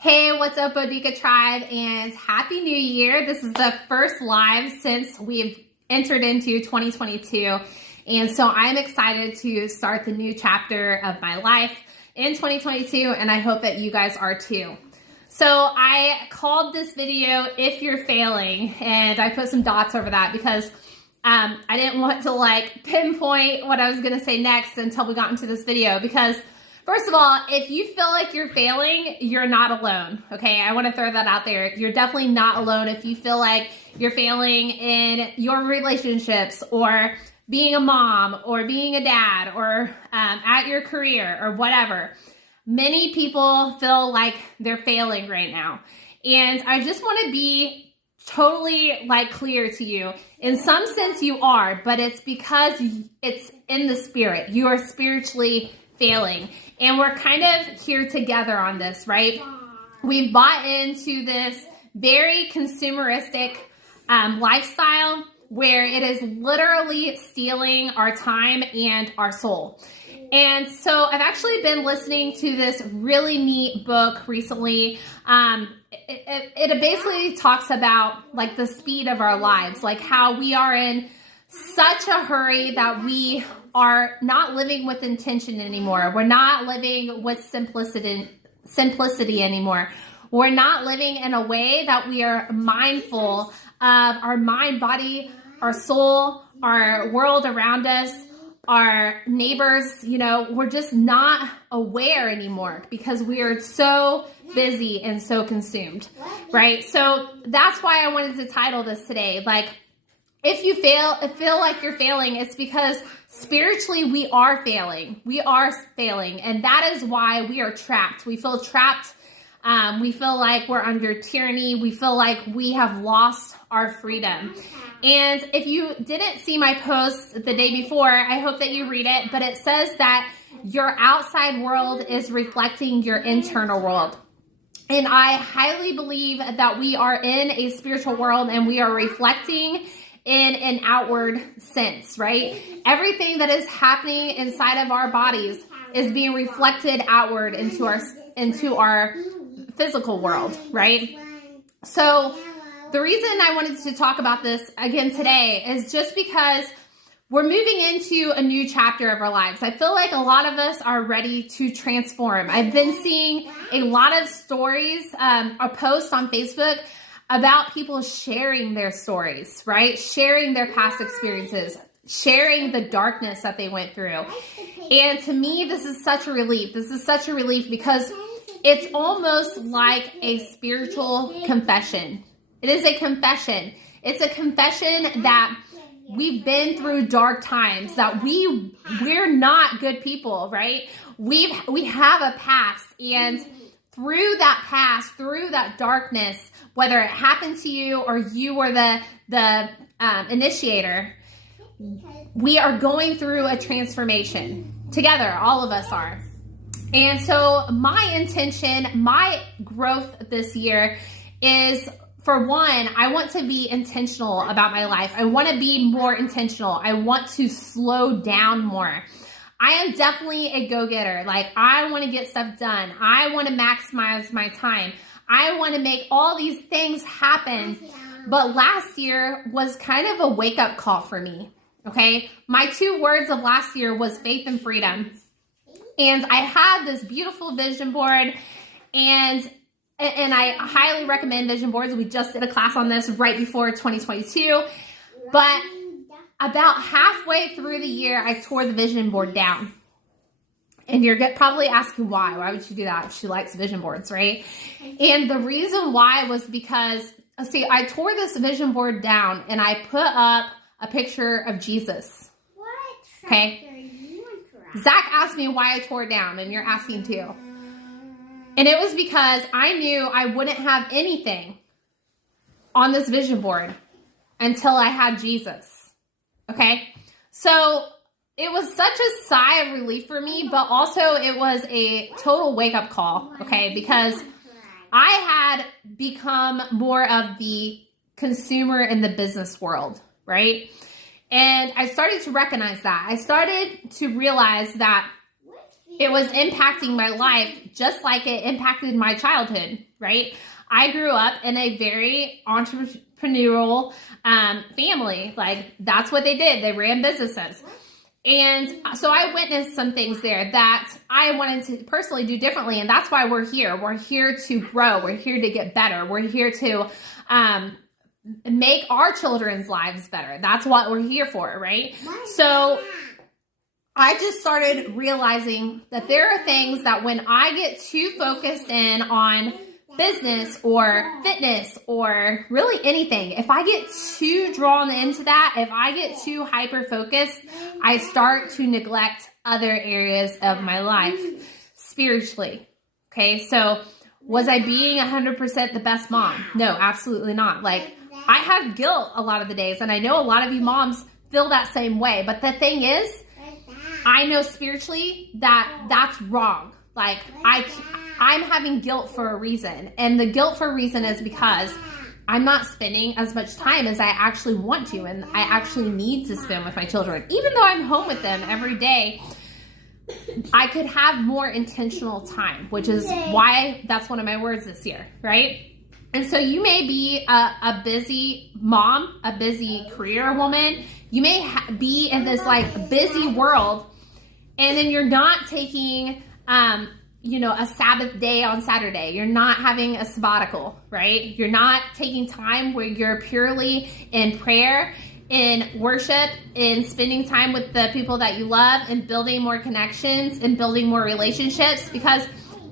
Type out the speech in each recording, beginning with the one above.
Hey, what's up, Bodega Tribe, and Happy New Year. This is the first live since we've entered into 2022, and so I'm excited to start the new chapter of my life in 2022, and I hope that you guys are too. So I called this video, If You're Failing, and I put some dots over that because I didn't want to pinpoint what I was going to say next until we got into this video because first of all, if you feel like you're failing, you're not alone, okay? I want to throw that out there. You're definitely not alone if you feel like you're failing in your relationships or being a mom or being a dad or at your career or whatever. Many people feel like they're failing right now. And I just want to be totally clear to you. In some sense you are, but it's because it's in the spirit. You are spiritually failing. And we're kind of here together on this, right? We've bought into this very consumeristic lifestyle where it is literally stealing our time and our soul. And so I've actually been listening to this really neat book recently. It basically talks about the speed of our lives, how we are in such a hurry that we are not living with intention anymore. We're not living with simplicity anymore. We're not living in a way that we are mindful of our mind, body, our soul, our world around us, our neighbors. We're just not aware anymore because we are so busy and so consumed, right? So that's why I wanted to title this today, if you feel like you're failing, it's because spiritually we are failing. We are failing. And that is why we are trapped. We feel trapped. We feel like we're under tyranny. We feel like we have lost our freedom. And if you didn't see my post the day before, I hope that you read it. But it says that your outside world is reflecting your internal world. And I highly believe that we are in a spiritual world and we are reflecting in an outward sense, right? Everything that is happening inside of our bodies is being reflected outward into our physical world, right? So the reason I wanted to talk about this again today is just because we're moving into a new chapter of our lives. I feel like a lot of us are ready to transform. I've been seeing a lot of stories, or posts on Facebook about people sharing their stories, right? Sharing their past experiences, sharing the darkness that they went through. And to me, this is such a relief. This is such a relief because it's almost like a spiritual confession. It is a confession. It's a confession that we've been through dark times, that we're not good people, right? We have a past, and through that past, through that darkness, whether it happened to you or you were the initiator, we are going through a transformation together. All of us are. And so my intention, my growth this year is, for one, I want to be intentional about my life. I want to be more intentional. I want to slow down more. I am definitely a go-getter. I want to get stuff done. I want to maximize my time. I want to make all these things happen. But last year was kind of a wake-up call for me, okay? My 2 words of last year was faith and freedom. And I had this beautiful vision board, and I highly recommend vision boards. We just did a class on this right before 2022. But about halfway through the year, I tore the vision board down. And you're probably asking why. Why would she do that if she likes vision boards, right? And the reason why was because, I tore this vision board down and I put up a picture of Jesus. Okay? Zach asked me why I tore it down, and you're asking too. And it was because I knew I wouldn't have anything on this vision board until I had Jesus. Okay? So it was such a sigh of relief for me, but also it was a total wake-up call, okay? Because I had become more of the consumer in the business world, right? And I started to recognize that. I started to realize that it was impacting my life just like it impacted my childhood, right? I grew up in a very entrepreneurial family. Like, that's what they did. They ran businesses. And so I witnessed some things there that I wanted to personally do differently. And that's why we're here. We're here to grow. We're here to get better. We're here to make our children's lives better. That's what we're here for, right? So I just started realizing that there are things that when I get too focused in on business or fitness or really anything, if I get too drawn into that, if I get too hyper focused, I start to neglect other areas of my life spiritually. Okay, so was I being 100% the best mom? No, absolutely not. Like, I had guilt a lot of the days, and I know a lot of you moms feel that same way. But the thing is, I know spiritually that that's wrong. Like, I'm having guilt for a reason. And the guilt for a reason is because I'm not spending as much time as I actually want to, and I actually need to spend with my children. Even though I'm home with them every day, I could have more intentional time, which is why that's one of my words this year, right? And so you may be a busy mom, a busy career woman. You may be in this like busy world, and then you're not taking, a Sabbath day on Saturday. You're not having a sabbatical, right? You're not taking time where you're purely in prayer, in worship, in spending time with the people that you love, and building more connections and building more relationships, because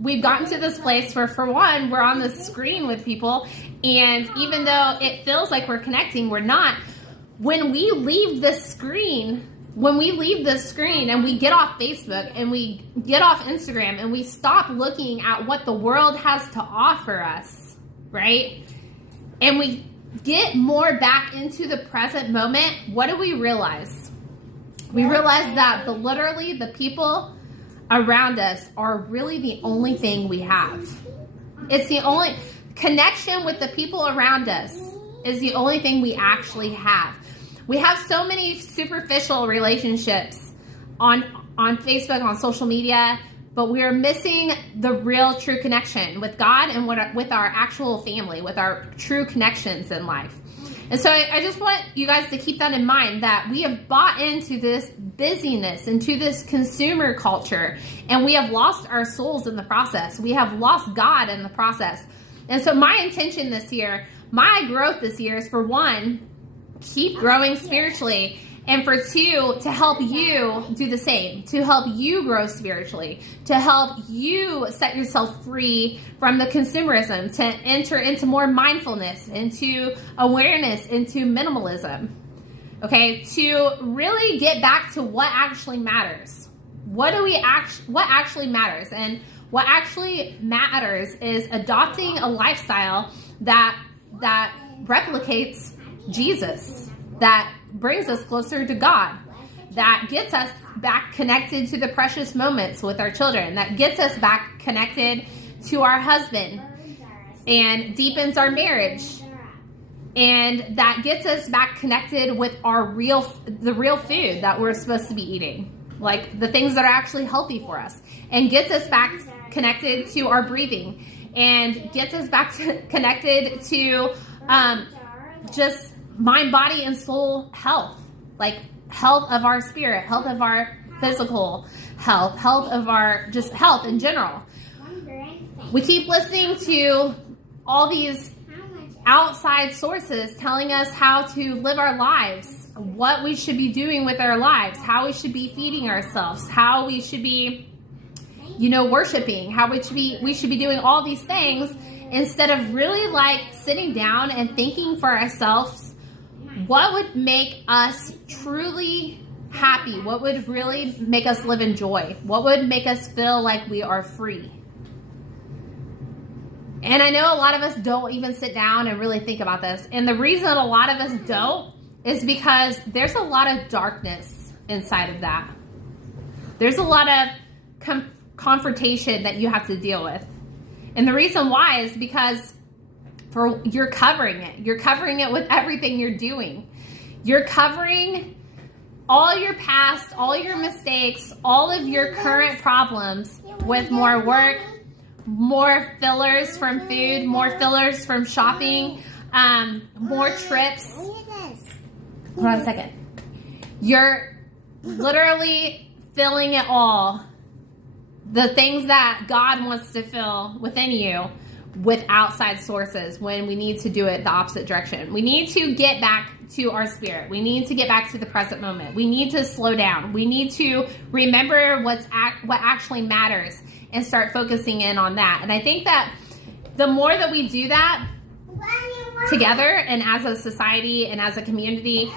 we've gotten to this place where, for one, we're on the screen with people, and even though it feels like we're connecting, we're not. When we leave the screen and we get off Facebook and we get off Instagram and we stop looking at what the world has to offer us, right? And we get more back into the present moment, what do we realize? We realize that literally the people around us are really the only thing we have. It's the only connection with the people around us is the only thing we actually have. We have so many superficial relationships on Facebook, on social media, but we are missing the real true connection with God and with our actual family, with our true connections in life. And so I just want you guys to keep that in mind, that we have bought into this busyness, into this consumer culture, and we have lost our souls in the process. We have lost God in the process. And so my intention this year, my growth this year is, for one, keep growing spiritually, and for two, to help you do the same, to help you grow spiritually, to help you set yourself free from the consumerism, to enter into more mindfulness, into awareness, into minimalism, okay, to really get back to what actually matters. What actually matters? And what actually matters is adopting a lifestyle that replicates Jesus, that brings us closer to God, that gets us back connected to the precious moments with our children, that gets us back connected to our husband and deepens our marriage, and that gets us back connected with the real food that we're supposed to be eating, like the things that are actually healthy for us, and gets us back connected to our breathing, and gets us back connected to just mind, body, and soul health, like health of our spirit, health of our physical health, health of our just health in general. We keep listening to all these outside sources telling us how to live our lives, what we should be doing with our lives, how we should be feeding ourselves, how we should be, worshiping, how we should be doing all these things, instead of really like sitting down and thinking for ourselves, what would make us truly happy? What would really make us live in joy? What would make us feel like we are free? And I know a lot of us don't even sit down and really think about this. And the reason a lot of us don't is because there's a lot of darkness inside of that. There's a lot of confrontation that you have to deal with. And the reason why is because you're covering it. You're covering it with everything you're doing. You're covering all your past, all your mistakes, all of your current problems with more work, more fillers from food, more fillers from shopping, more trips. Hold on a second. You're literally filling it all. The things that God wants to fill within you with outside sources when we need to do it the opposite direction. We need to get back to our spirit. We need to get back to the present moment. We need to slow down. We need to remember what actually matters and start focusing in on that. And I think that the more that we do that together and as a society and as a community,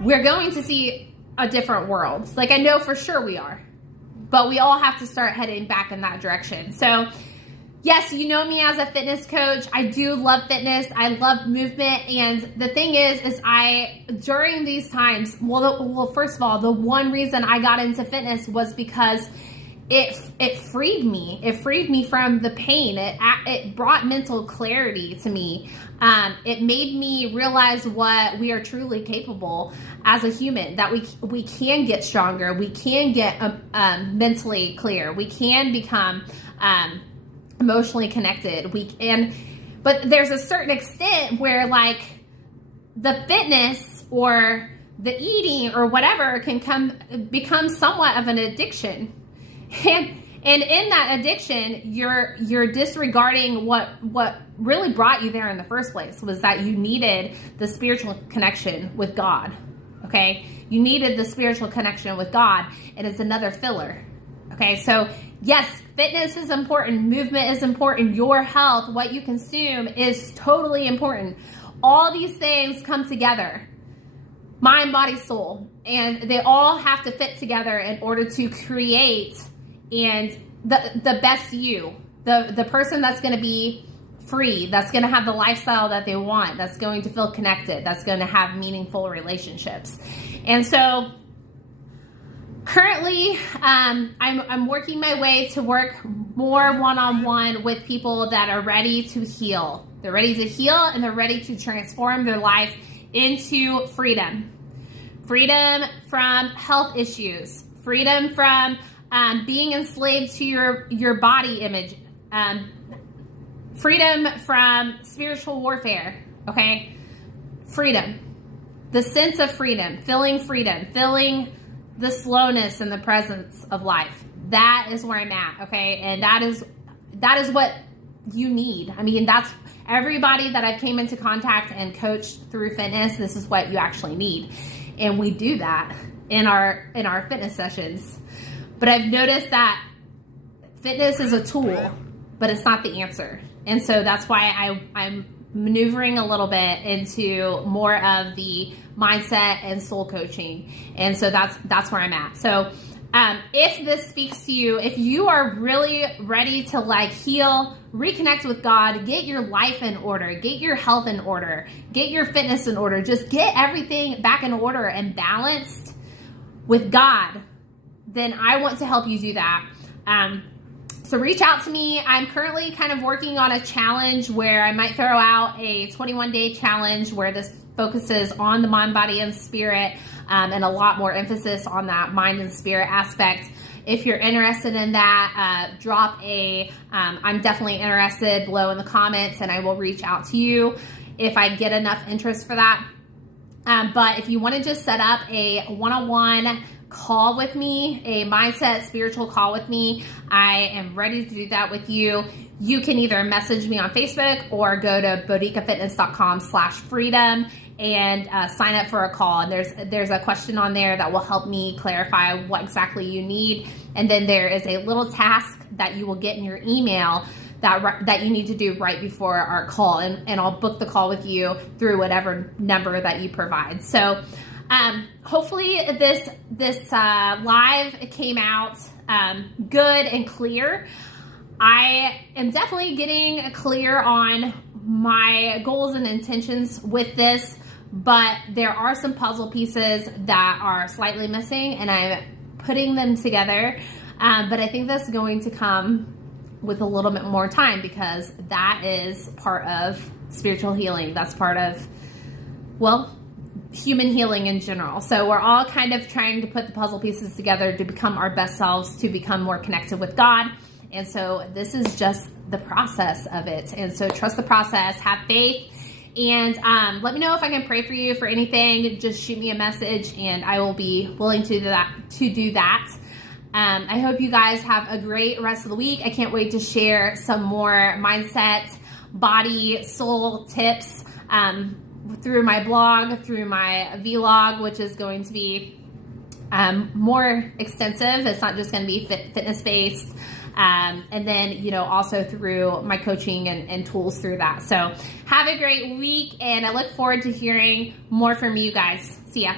we're going to see a different world. Like, I know for sure we are, but we all have to start heading back in that direction. So yes, you know me as a fitness coach. I do love fitness. I love movement. And the thing is I, during these times, well, first of all, the one reason I got into fitness was because it freed me. It freed me from the pain. It brought mental clarity to me. It made me realize what we are truly capable as a human, that we can get stronger. We can get mentally clear. We can become emotionally connected. But there's a certain extent where like the fitness or the eating or whatever can become somewhat of an addiction. And in that addiction, you're disregarding what really brought you there in the first place, was that you needed the spiritual connection with God. Okay? You needed the spiritual connection with God, and it's another filler. Okay? So yes, fitness is important. Movement is important. Your health, what you consume, is totally important. All these things come together. Mind, body, soul. And they all have to fit together in order to create and the best you, the person that's going to be free, that's going to have the lifestyle that they want, that's going to feel connected, that's going to have meaningful relationships. And so currently, I'm working my way to work more one-on-one with people that are ready to heal. They're ready to heal, and they're ready to transform their life into freedom. Freedom from health issues. Freedom from being enslaved to your body image. Freedom from spiritual warfare. Okay? Freedom. The sense of freedom. Feeling the slowness and the presence of life. That is where I'm at, okay? And that is what you need. I mean, that's everybody that I've came into contact and coached through fitness. This is what you actually need. And we do that in our fitness sessions. But I've noticed that fitness is a tool, but it's not the answer. And so that's why I'm maneuvering a little bit into more of the mindset and soul coaching. And so that's where I'm at. So if this speaks to you, if you are really ready to like heal, reconnect with God, get your life in order, get your health in order, get your fitness in order, just get everything back in order and balanced with God, then I want to help you do that. So reach out to me. I'm currently kind of working on a challenge where I might throw out a 21-day challenge where this focuses on the mind, body, and spirit, and a lot more emphasis on that mind and spirit aspect. If you're interested in that, drop I'm definitely interested below in the comments, and I will reach out to you if I get enough interest for that. But if you want to just set up a one-on-one call with me, a mindset spiritual call with me, I am ready to do that with you. You can either message me on Facebook or go to bodicafitness.com/freedom and sign up for a call. And there's a question on there that will help me clarify what exactly you need. And then there is a little task that you will get in your email that you need to do right before our call. And I'll book the call with you through whatever number that you provide. So hopefully this live came out good and clear. I am definitely getting clear on my goals and intentions with this, but there are some puzzle pieces that are slightly missing, and I'm putting them together. But I think that's going to come with a little bit more time, because that is part of spiritual healing. That's part of, well, human healing in general. So we're all kind of trying to put the puzzle pieces together to become our best selves, to become more connected with God. And so this is just the process of it. And so trust the process, have faith, and let me know if I can pray for you for anything. Just shoot me a message and I will be willing to do that. I hope you guys have a great rest of the week. I can't wait to share some more mindset, body, soul tips through my blog, through my vlog, which is going to be more extensive. It's not just going to be fitness based. And then, also through my coaching and tools through that. So have a great week, and I look forward to hearing more from you guys. See ya.